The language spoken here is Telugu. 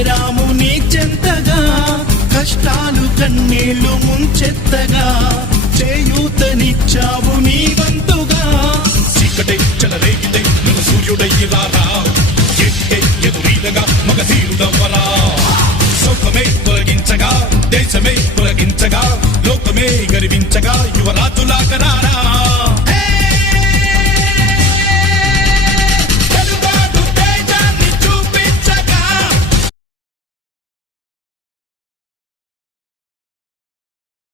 చేరాము నీ చెంతగా, కష్టాలు కన్నీళ్లు ముంచెత్తగా, చేయూతనిచ్చావు నీ వంతుగా. చీకటే చెలరేగితే నువ్వు సూర్యుడయ్యి రారా, ఎదురీదగా మగ తీరుదవ్వరా. సౌఖమే తొలగించగా, దేశమే తొలగించగా, లోకమే గర్వించగా, యువరాజులాగరారా.